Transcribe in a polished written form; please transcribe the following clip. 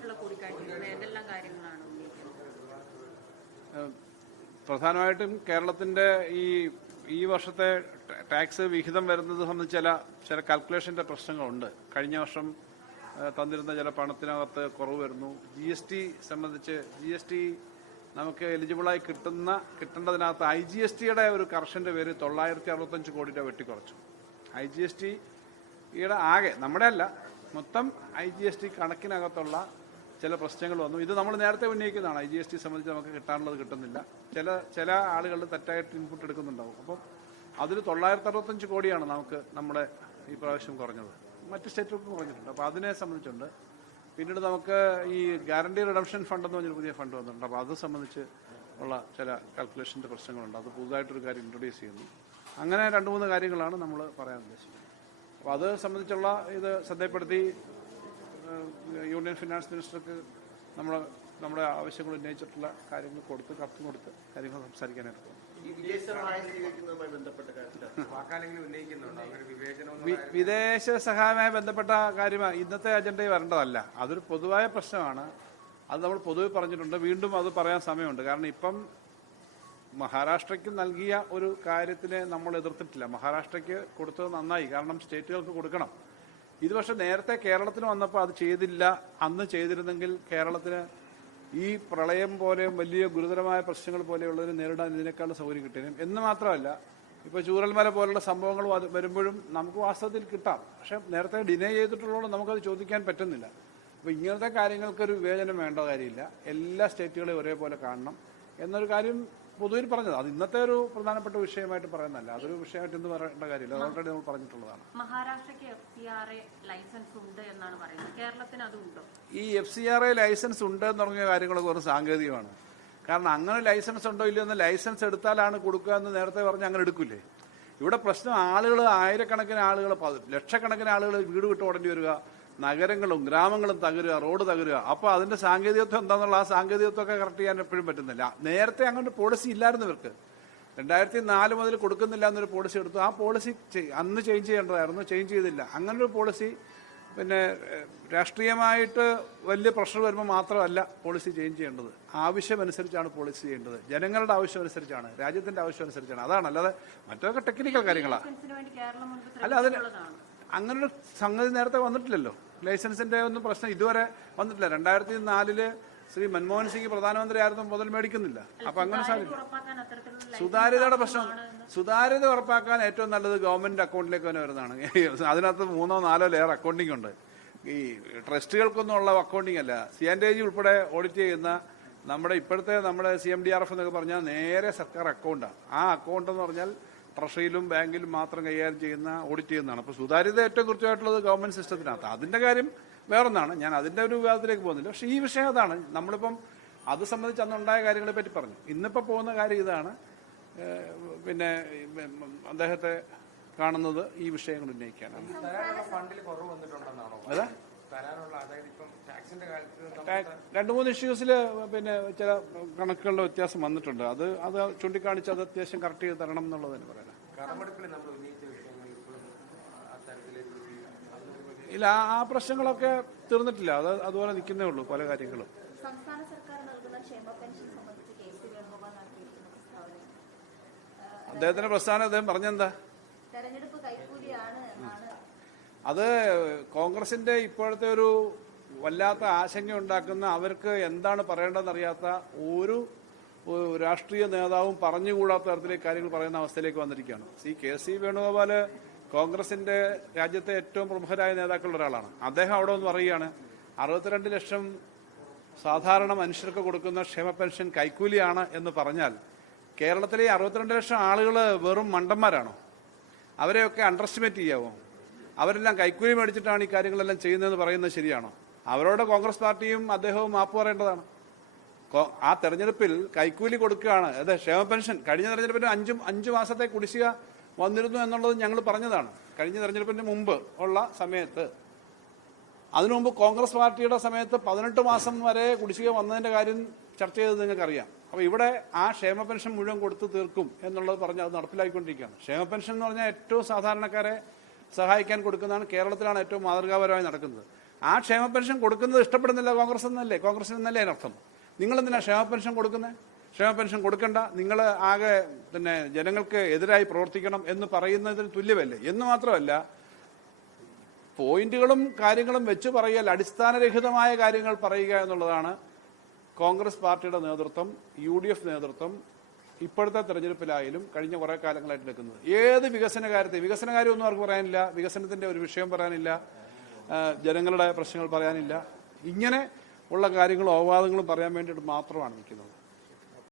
പ്രധാനമായിട്ടുള്ള കൂടിക്കാഴ്ചകൾ ഏതെല്ലാം കാര്യങ്ങളാണ് പ്രധാനമായിട്ടും കേരളത്തിന്റെ ഈ വർഷത്തെ ടാക്സ് വിഹിതം വരുന്നത് സംബന്ധിച്ച് ചില കാൽക്കുലേഷന്റെ പ്രശ്നങ്ങളുണ്ട്. കഴിഞ്ഞ വർഷം തന്നിരുന്ന ചില പണത്തിനകത്ത് കുറവ് വരുന്നു. സംബന്ധിച്ച് GST നമുക്ക് എലിജിബിളായി കിട്ടേണ്ടതിനകത്ത് IGSTയുടെ ഒരു കറക്ഷന്റെ പേര് 965 കോടി രൂപ വെട്ടിക്കുറച്ചു. IGSTയുടെ ആകെ നമ്മുടെ അല്ല, മൊത്തം IGST കണക്കിനകത്തുള്ള ചില പ്രശ്നങ്ങൾ വന്നു. ഇത് നമ്മൾ നേരത്തെ ഉന്നയിക്കുന്നതാണ്. IGST സംബന്ധിച്ച് നമുക്ക് കിട്ടാനുള്ളത് കിട്ടുന്നില്ല. ചില ആളുകൾ തെറ്റായിട്ട് ഇൻപുട്ട് എടുക്കുന്നുണ്ടാവും. അപ്പം അതിൽ 965 കോടിയാണ് നമ്മുടെ ഈ പ്രാവശ്യം കുറഞ്ഞത്. മറ്റ് സ്റ്റേറ്റുകൾക്കും കുറഞ്ഞിട്ടുണ്ട്. അപ്പോൾ അതിനെ സംബന്ധിച്ചുണ്ട്. പിന്നീട് നമുക്ക് ഈ ഗ്യാരണ്ടി റിഡംഷൻ ഫണ്ട് എന്ന് പറഞ്ഞൊരു പുതിയ ഫണ്ട് വന്നിട്ടുണ്ട്. അപ്പോൾ അത് സംബന്ധിച്ച് ഉള്ള ചില കാൽക്കുലേഷൻ്റെ പ്രശ്നങ്ങളുണ്ട്. അത് പുതുതായിട്ടൊരു കാര്യം ഇൻട്രൊഡ്യൂസ് ചെയ്യുന്നു. അങ്ങനെ 2-3 കാര്യങ്ങളാണ് നമ്മൾ പറയാൻ ഉദ്ദേശിക്കുന്നത്. അപ്പോൾ അത് സംബന്ധിച്ചുള്ള ഇത് ശ്രദ്ധപ്പെടുത്തി യൂണിയൻ ഫിനാൻസ് മിനിസ്റ്റർക്ക് നമ്മുടെ ആവശ്യങ്ങൾ ഉന്നയിച്ചിട്ടുള്ള കാര്യങ്ങൾ കത്തും കൊടുത്ത് കാര്യങ്ങൾ സംസാരിക്കാനായിട്ട് പോകും. വിദേശ സഹായവുമായി ബന്ധപ്പെട്ട കാര്യം ഇന്നത്തെ അജണ്ടയിൽ വരേണ്ടതല്ല. അതൊരു പൊതുവായ പ്രശ്നമാണ്. അത് നമ്മൾ പൊതുവെ പറഞ്ഞിട്ടുണ്ട്. വീണ്ടും അത് പറയാൻ സമയമുണ്ട്. കാരണം ഇപ്പം മഹാരാഷ്ട്രയ്ക്ക് നൽകിയ ഒരു കാര്യത്തിനെ നമ്മൾ എതിർത്തിട്ടില്ല. മഹാരാഷ്ട്രയ്ക്ക് കൊടുത്തത് നന്നായി. കാരണം സ്റ്റേറ്റുകൾക്ക് കൊടുക്കണം. ഇത് പക്ഷെ നേരത്തെ കേരളത്തിന് വന്നപ്പോൾ അത് ചെയ്തില്ല. അന്ന് ചെയ്തിരുന്നെങ്കിൽ കേരളത്തിന് ഈ പ്രളയം പോലെയും വലിയ ഗുരുതരമായ പ്രശ്നങ്ങൾ പോലെയുള്ളതിന് നേരിടാൻ ഇതിനേക്കാളും സൗകര്യം കിട്ടിയും എന്ന് മാത്രമല്ല, ഇപ്പോൾ ചൂരൽമല പോലുള്ള സംഭവങ്ങൾ വരുമ്പോഴും നമുക്ക് വാസ്തവത്തിൽ കിട്ടാം. പക്ഷെ നേരത്തെ ഡിനേ ചെയ്തിട്ടുള്ളതുകൊണ്ട് നമുക്കത് ചോദിക്കാൻ പറ്റുന്നില്ല. അപ്പോൾ ഇങ്ങനത്തെ കാര്യങ്ങൾക്കൊരു വിവേചനം വേണ്ട കാര്യമില്ല. എല്ലാ സ്റ്റേറ്റുകളെയും ഒരേപോലെ കാണണം എന്നൊരു കാര്യം പൊതുവിൽ പറഞ്ഞത്. അത് ഇന്നത്തെ ഒരു പ്രധാനപ്പെട്ട വിഷയമായിട്ട് പറയുന്നതല്ല. അതൊരു വിഷയമായിട്ട് ഇന്ന് പറയേണ്ട കാര്യമില്ല. അത് ഓൾറെഡി നമ്മൾ പറഞ്ഞിട്ടുള്ളതാണ്. മഹാരാഷ്ട്രയ്ക്ക് FCRA ലൈസൻസ് ഉണ്ട് എന്നാണ് പറയുന്നത്. കേരളത്തിന് അതുണ്ടോ? ഈ FCRA ലൈസൻസ് ഉണ്ട് എന്ന് പറഞ്ഞ കാര്യങ്ങളൊക്കെ ഒരു സാങ്കേതികമാണ്. കാരണം അങ്ങനെ ലൈസൻസ് ഉണ്ടോ ഇല്ലയോ എന്ന് ലൈസൻസ് എടുത്താലാണ് കൊടുക്കുക എന്ന് നേരത്തെ പറഞ്ഞ് അങ്ങനെ എടുക്കില്ലേ. ഇവിടെ പ്രശ്നം ആളുകൾ, ആയിരക്കണക്കിന് ആളുകൾ, ലക്ഷക്കണക്കിന് ആളുകൾ വീട് വിട്ട് ഓടേണ്ടി വരിക, നഗരങ്ങളും ഗ്രാമങ്ങളും തകരുക, റോഡ് തകരുക. അപ്പോൾ അതിന്റെ സാങ്കേതികത്വം എന്താണെന്നുള്ള ആ സാങ്കേതികത്വമൊക്കെ കറക്റ്റ് ചെയ്യാൻ എപ്പോഴും പറ്റുന്നില്ല. നേരത്തെ അങ്ങോട്ട് പോളിസി ഇല്ലായിരുന്നു ഇവർക്ക്. 2004 മുതൽ കൊടുക്കുന്നില്ല എന്നൊരു പോളിസി എടുത്തു. ആ പോളിസി അന്ന് ചേഞ്ച് ചെയ്യേണ്ടതായിരുന്നു, ചേഞ്ച് ചെയ്തില്ല. അങ്ങനൊരു പോളിസി പിന്നെ രാഷ്ട്രീയമായിട്ട് വലിയ പ്രഷർ വരുമ്പോൾ മാത്രമല്ല പോളിസി ചേഞ്ച് ചെയ്യേണ്ടത്. ആവശ്യമനുസരിച്ചാണ് പോളിസി ചെയ്യേണ്ടത്. ജനങ്ങളുടെ ആവശ്യമനുസരിച്ചാണ്, രാജ്യത്തിന്റെ ആവശ്യമനുസരിച്ചാണ്. അതാണ്. അല്ലാതെ മറ്റൊക്കെ ടെക്നിക്കൽ കാര്യങ്ങളാണ്. അല്ല, അതിന് അങ്ങനൊരു സംഗതി നേരത്തെ വന്നിട്ടില്ലല്ലോ. ലൈസൻസിന്റെ ഒന്നും പ്രശ്നം ഇതുവരെ വന്നിട്ടില്ല. 2004 ശ്രീ മൻമോഹൻ സിംഗ് പ്രധാനമന്ത്രി ആയിരുന്നു മുതൽ മേടിക്കുന്നില്ല. അപ്പൊ അങ്ങനെ സാധിക്കും. സുതാര്യതയുടെ പ്രശ്നം, സുതാര്യത ഉറപ്പാക്കാൻ ഏറ്റവും നല്ലത് ഗവൺമെന്റ് അക്കൗണ്ടിലേക്ക് തന്നെ വരുന്നതാണ്. അതിനകത്ത് 3-4 ലെയർ അക്കൗണ്ടിങ് ഉണ്ട്. ഈ ട്രസ്റ്റുകൾക്കൊന്നും ഉള്ള അക്കൗണ്ടിങ് അല്ല. CNDG ഉൾപ്പെടെ ഓഡിറ്റ് ചെയ്യുന്ന നമ്മുടെ CMDRF എന്നൊക്കെ പറഞ്ഞാൽ നേരെ സർക്കാർ അക്കൗണ്ടാണ്. ആ അക്കൗണ്ട് എന്ന് പറഞ്ഞാൽ ട്രഷറിയിലും ബാങ്കിലും മാത്രം കൈകാര്യം ചെയ്യുന്ന, ഓഡിറ്റ് ചെയ്യുന്നതാണ്. അപ്പോൾ സുതാര്യത ഏറ്റവും കൃത്യമായിട്ടുള്ളത് ഗവൺമെന്റ് സിസ്റ്റത്തിനകത്ത്. അതിന്റെ കാര്യം വേറൊന്നാണ്. ഞാൻ അതിന്റെ ഒരു വിവാദത്തിലേക്ക് പോകുന്നില്ല. പക്ഷേ ഈ വിഷയം അതാണ്. നമ്മളിപ്പം അത് സംബന്ധിച്ച് അന്നുണ്ടായ കാര്യങ്ങളെ പറ്റി പറഞ്ഞു. ഇന്നിപ്പോൾ പോകുന്ന കാര്യം ഇതാണ്. പിന്നെ അദ്ദേഹത്തെ കാണുന്നത് ഈ വിഷയങ്ങൾ ഉന്നയിക്കാനാണ്. അതാ 2-3 ഇഷ്യൂസിൽ പിന്നെ ചില കണക്കുകളുടെ വ്യത്യാസം വന്നിട്ടുണ്ട്. അത് ചൂണ്ടിക്കാണിച്ച് അത് അത്യാവശ്യം കറക്റ്റ് ചെയ്ത് തരണം എന്നുള്ളത് തന്നെ പറയാം. ഇല്ല, ആ പ്രശ്നങ്ങളൊക്കെ തീർന്നിട്ടില്ല. അത് അതുപോലെ നിൽക്കുന്നേ ഉള്ളൂ പല കാര്യങ്ങളും. അദ്ദേഹത്തിന്റെ പ്രസ്ഥാനം അദ്ദേഹം പറഞ്ഞെന്താ? അത് കോൺഗ്രസിന്റെ ഇപ്പോഴത്തെ ഒരു വല്ലാത്ത ആശങ്ക ഉണ്ടാക്കുന്ന, അവർക്ക് എന്താണ് പറയേണ്ടതെന്നറിയാത്ത ഒരു രാഷ്ട്രീയ നേതാവും പറഞ്ഞുകൂടാത്ത തരത്തിലേക്ക് കാര്യങ്ങൾ പറയുന്ന അവസ്ഥയിലേക്ക് വന്നിരിക്കുകയാണ്. KC വേണുഗോപാൽ കോൺഗ്രസിന്റെ രാജ്യത്തെ ഏറ്റവും പ്രമുഖരായ നേതാക്കളുടെ ഒരാളാണ്. അദ്ദേഹം അവിടെ ഒന്ന് പറയുകയാണ്, 62 ലക്ഷം സാധാരണ മനുഷ്യർക്ക് കൊടുക്കുന്ന ക്ഷേമ പെൻഷൻ കൈക്കൂലിയാണ് എന്ന് പറഞ്ഞാൽ കേരളത്തിലെ 62 ലക്ഷം ആളുകൾ വെറും മണ്ടന്മാരാണോ? അവരെയൊക്കെ അണ്ടർ എസ്റ്റിമേറ്റ് ചെയ്യാമോ? അവരെല്ലാം കൈക്കൂലി മേടിച്ചിട്ടാണ് ഈ കാര്യങ്ങളെല്ലാം ചെയ്യുന്നതെന്ന് പറയുന്നത് ശരിയാണോ? അവരോട് കോൺഗ്രസ് പാർട്ടിയും അദ്ദേഹവും മാപ്പ് പറയേണ്ടതാണ്. ആ തെരഞ്ഞെടുപ്പിൽ കൈക്കൂലി കൊടുക്കുകയാണ്. അതെ, ക്ഷേമ പെൻഷൻ കഴിഞ്ഞ തെരഞ്ഞെടുപ്പിന് 5 മാസത്തെ കുടിശ്ശിക വന്നിരുന്നു എന്നുള്ളത് ഞങ്ങൾ പറഞ്ഞതാണ്. കഴിഞ്ഞ തെരഞ്ഞെടുപ്പിന് മുമ്പ് ഉള്ള സമയത്ത്, അതിനു മുമ്പ് കോൺഗ്രസ് പാർട്ടിയുടെ സമയത്ത് 18 മാസം വരെ കുടിശ്ശിക വന്നതിന്റെ കാര്യം ചർച്ച ചെയ്തത് നിങ്ങൾക്കറിയാം. അപ്പോൾ ഇവിടെ ആ ക്ഷേമ പെൻഷൻ മുഴുവൻ കൊടുത്തു തീർക്കും എന്നുള്ളത് പറഞ്ഞ് അത് നടപ്പിലാക്കിക്കൊണ്ടിരിക്കുകയാണ്. ക്ഷേമ പെൻഷൻ എന്ന് പറഞ്ഞാൽ ഏറ്റവും സാധാരണക്കാരെ സഹായിക്കാൻ കൊടുക്കുന്നതാണ്. കേരളത്തിലാണ് ഏറ്റവും മാതൃകാപരമായി നടക്കുന്നത്. ആ ക്ഷേമ പെൻഷൻ കൊടുക്കുന്നത് ഇഷ്ടപ്പെടുന്നില്ല കോൺഗ്രസ് എന്നല്ലേ, കോൺഗ്രസിന് എന്നല്ലേ അതിനർത്ഥം? നിങ്ങളെന്തിനാ ക്ഷേമ പെൻഷൻ കൊടുക്കുന്നത്? ക്ഷേമ പെൻഷൻ കൊടുക്കണ്ട, നിങ്ങൾ ആകെ പിന്നെ ജനങ്ങൾക്ക് എതിരായി പ്രവർത്തിക്കണം എന്ന് പറയുന്നതിന് തുല്യമല്ലേ? എന്ന് മാത്രമല്ല, പോയിന്റുകളും കാര്യങ്ങളും വെച്ച് പറയുക, അടിസ്ഥാനരഹിതമായ കാര്യങ്ങൾ പറയുക എന്നുള്ളതാണ് കോൺഗ്രസ് പാർട്ടിയുടെ നേതൃത്വം, UDF നേതൃത്വം ഇപ്പോഴത്തെ തെരഞ്ഞെടുപ്പിലായാലും കഴിഞ്ഞ കുറേ കാലങ്ങളായിട്ട് നിൽക്കുന്നത്. ഏത് വികസനകാര്യം ഒന്നും അവർക്ക് പറയാനില്ല, വികസനത്തിന്റെ ഒരു വിഷയം പറയാനില്ല, ജനങ്ങളുടെ പ്രശ്നങ്ങൾ പറയാനില്ല. ഇങ്ങനെ ഉള്ള കാര്യങ്ങളും അപവാദങ്ങളും പറയാൻ വേണ്ടിയിട്ട് മാത്രമാണ് നിൽക്കുന്നത്.